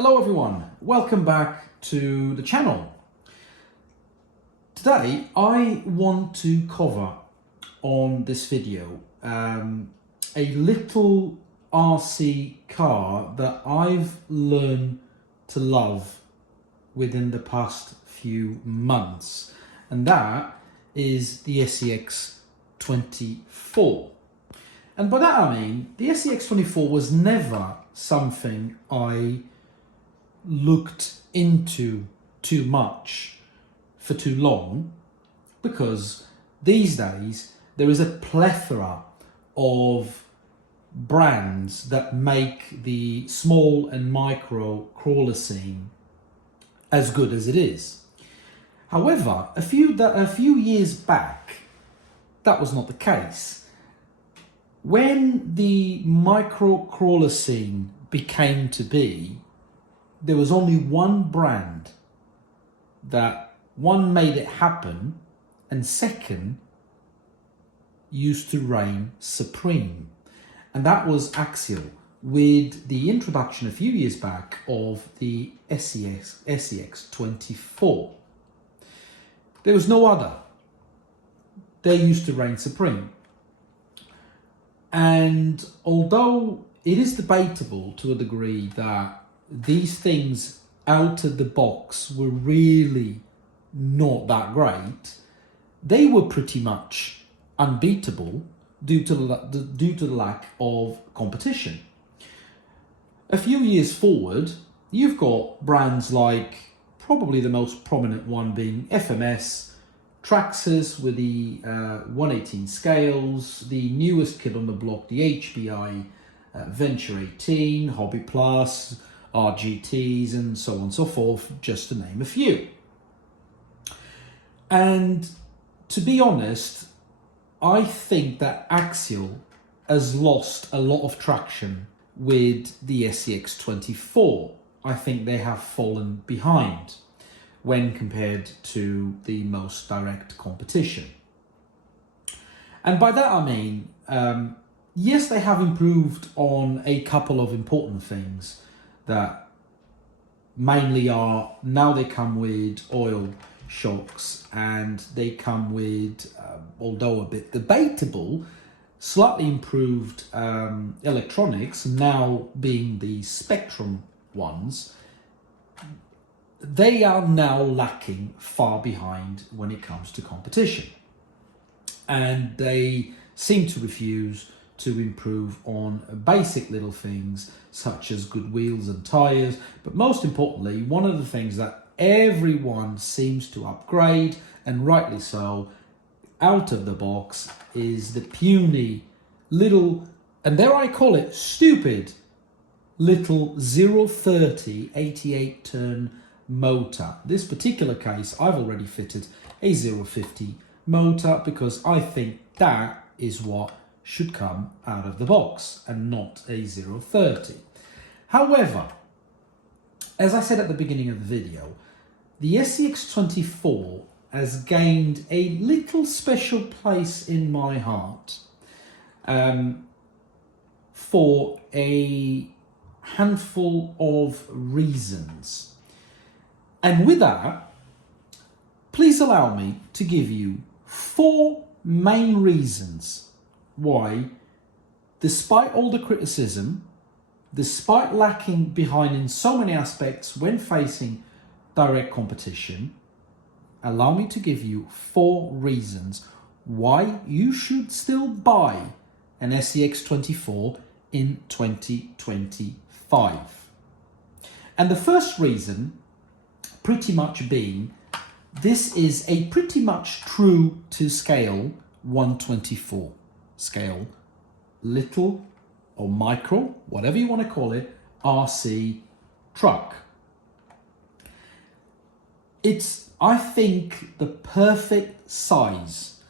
Hello everyone, welcome back to the channel. Today I want to cover on this video a little RC car that I've learned to love within the past few months, and that is the SCX24. And by that I mean the SCX24 was never something I looked into too much for too long, because these days there is a plethora of brands that make the small and micro crawler scene as good as it is. However, a few years back, that was not the case. When the micro crawler scene became to be, there was only one brand that, one, made it happen, and second, used to reign supreme. And that was Axial, with the introduction a few years back of the SCX24. There was no other. They used to reign supreme. And although it is debatable to a degree that these things out of the box were really not that great, they were pretty much unbeatable due to the lack of competition. A few years forward, you've got brands like, probably the most prominent one being FMS, Traxxas with the 118 scales, the newest kid on the block, the HBI Venture 18, Hobby Plus, RGTs, and so on and so forth, just to name a few. And to be honest, I think that Axial has lost a lot of traction with the SCX24. I think they have fallen behind when compared to the most direct competition. And by that I mean, yes, they have improved on a couple of important things that mainly are, now they come with oil shocks, and they come with, although a bit debatable, slightly improved electronics, now being the Spectrum ones. They are now lacking far behind when it comes to competition, and they seem to refuse to improve on basic little things such as good wheels and tires. But most importantly, one of the things that everyone seems to upgrade, and rightly so, out of the box, is the puny little, and dare I call it stupid, little 030 88 turn motor. This particular case, I've already fitted a 050 motor because I think that is what should come out of the box and not a 030. However, as I said at the beginning of the video, the SCX24 has gained a little special place in my heart for a handful of reasons. And with that, please allow me to give you 4 main reasons why, despite all the criticism, despite lacking behind in so many aspects when facing direct competition, allow me to give you 4 reasons why you should still buy an SCX24 in 2025. And the first reason pretty much being, this is a pretty much true to scale 124 scale, little or micro, whatever you want to call it, RC truck. It's, I think, the perfect size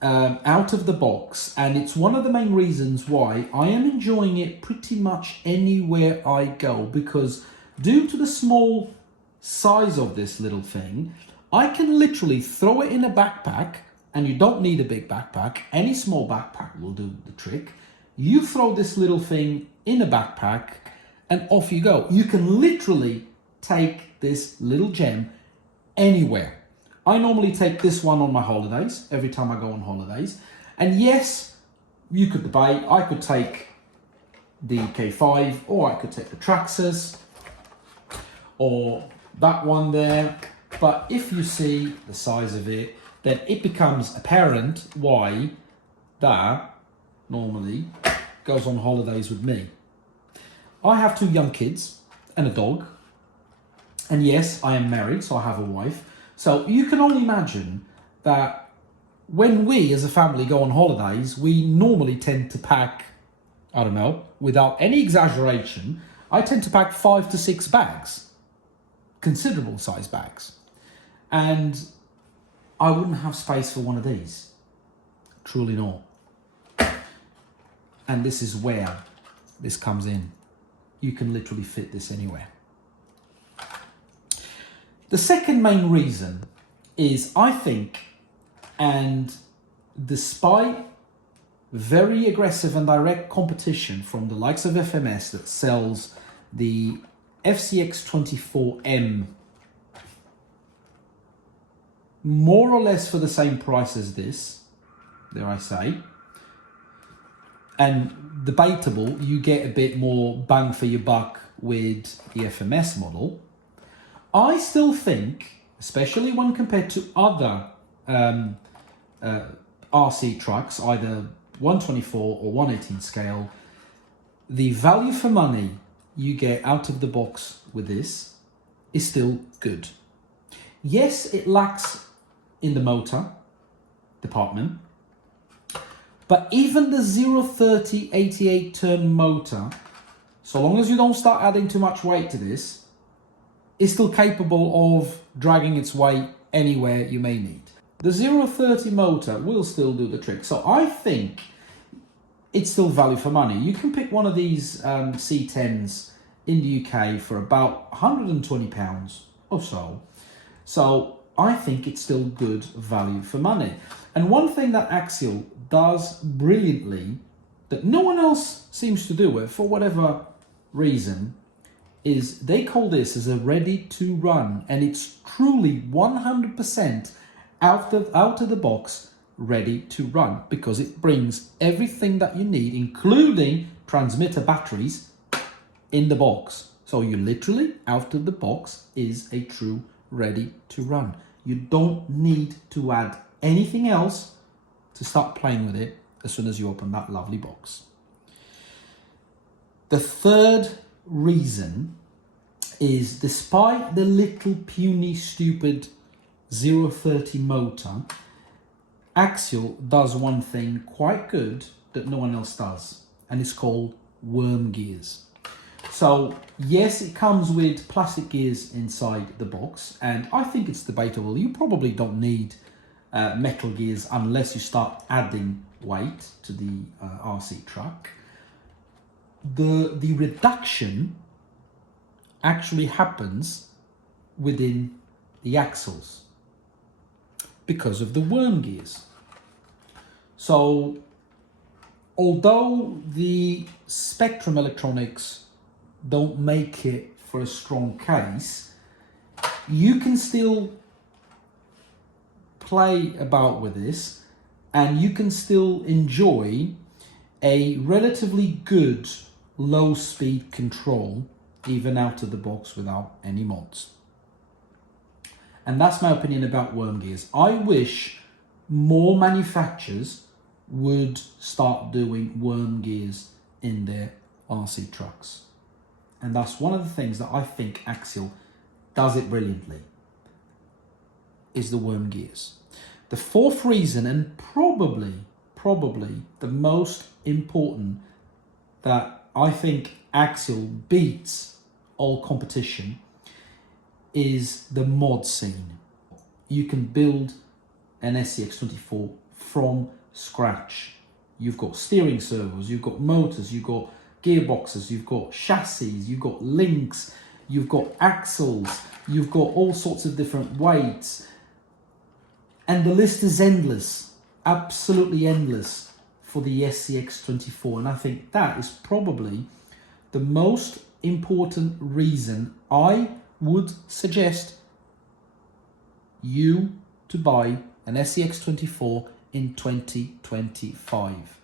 out of the box, and it's one of the main reasons why I am enjoying it pretty much anywhere I go, because due to the small size of this little thing, I can literally throw it in a backpack, and you don't need a big backpack. Any small backpack will do the trick. You throw this little thing in a backpack and off you go. You can literally take this little gem anywhere. I normally take this one on my holidays, every time I go on holidays. And yes, you could debate, I could take the K5, or I could take the Traxxas, or that one there. But if you see the size of it, then it becomes apparent why that normally goes on holidays with me. I have 2 young kids and a dog. And yes, I am married, so I have a wife. So you can only imagine that when we as a family go on holidays, we normally tend to pack, I don't know, without any exaggeration, I tend to pack 5 to 6 bags, considerable size bags. And I wouldn't have space for one of these. Truly not. And this is where this comes in. You can literally fit this anywhere. The second main reason is, I think, and despite very aggressive and direct competition from the likes of FMS that sells the SCX24M more or less for the same price as this, dare I say, and debatable, you get a bit more bang for your buck with the FMS model. I still think, especially when compared to other RC trucks, either 124 or 118 scale, the value for money you get out of the box with this is still good. Yes, it lacks in the motor department, but even the 030 88 turn motor, so long as you don't start adding too much weight to this, is still capable of dragging its weight anywhere you may need. The 030 motor will still do the trick. So I think it's still value for money. You can pick one of these C10s in the UK for about £120 or so. So I think it's still good value for money. And one thing that Axial does brilliantly that no one else seems to do it for whatever reason is they call this as a ready to run, and it's truly 100% out of the box ready to run, because it brings everything that you need, including transmitter batteries, in the box. So you literally out of the box is a true ready to run. You don't need to add anything else to start playing with it as soon as you open that lovely box. The third reason is, despite the little puny stupid 030 motor, Axial does one thing quite good that no one else does, and it's called worm gears. So yes, it comes with plastic gears inside the box, and I think it's debatable. You probably don't need metal gears unless you start adding weight to the RC truck. The reduction actually happens within the axles because of the worm gears. So although the Spectrum electronics don't make it for a strong case, you can still play about with this and you can still enjoy a relatively good low speed control even out of the box without any mods. And that's my opinion about worm gears. I wish more manufacturers would start doing worm gears in their RC trucks. And that's one of the things that I think Axial does it brilliantly, is the worm gears. The fourth reason, and probably the most important, that I think Axial beats all competition, is the mod scene. You can build an SCX24 from scratch. You've got steering servos, you've got motors, you've got gearboxes, you've got chassis, you've got links, you've got axles, you've got all sorts of different weights, and the list is endless, absolutely endless for the SCX24. And I think that is probably the most important reason I would suggest you to buy an SCX24 in 2025.